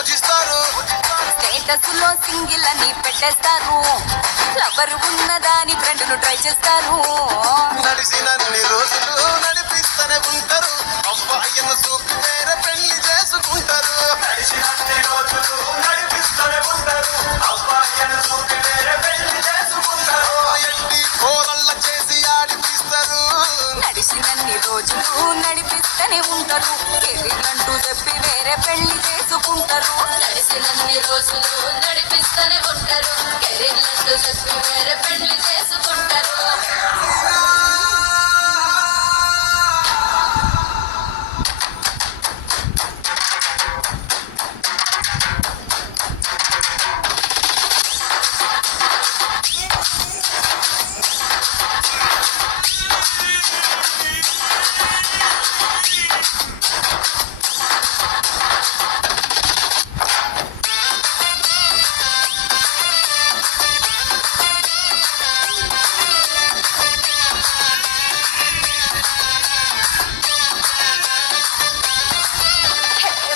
పూజిస్తారు. స్టేటస్ లో సింగిల్ అని పెట్టేస్తారు. లవర్ ఉన్నదాని ఫ్రెండ్లు ట్రై చేస్తారు. నడిచినన్ని రోజులు నడిపిస్తూనే ఉంటారు. అబ్బాయిను చూపి వేరే పెళ్లి చేసుకుంటారు. నడిచినన్ని రోజులు నడిపిస్తూనే ఉంటారు. అబ్బాయిను చూపి వేరే పెళ్లి చేసుకుంటారు. ఎట్టి కోరళ్ళ చేసి ఆడిపిస్తారు. నడిచినన్ని రోజులు నడిపిస్తూనే ఉంటారు. కెరీర్లంటూ చెప్పి వేరే పెళ్లి చేసుకుంటారు. నడిచినన్ని రోజులు నడిపిస్తూనే ఉంటారు. కెరీర్లంటూ చెప్పి వేరే పెళ్లి చేసుకుంటారు.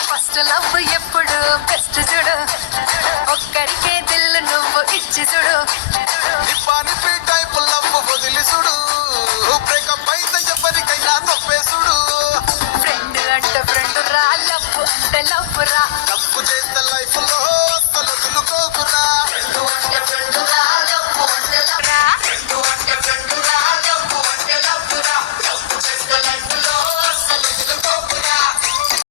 ఫస్ట్ లవ్ ఎప్పుడు బెస్ట్ చూడు. ఒక్కడికే దిల్లు నువ్వు ఇచ్చి చూడు.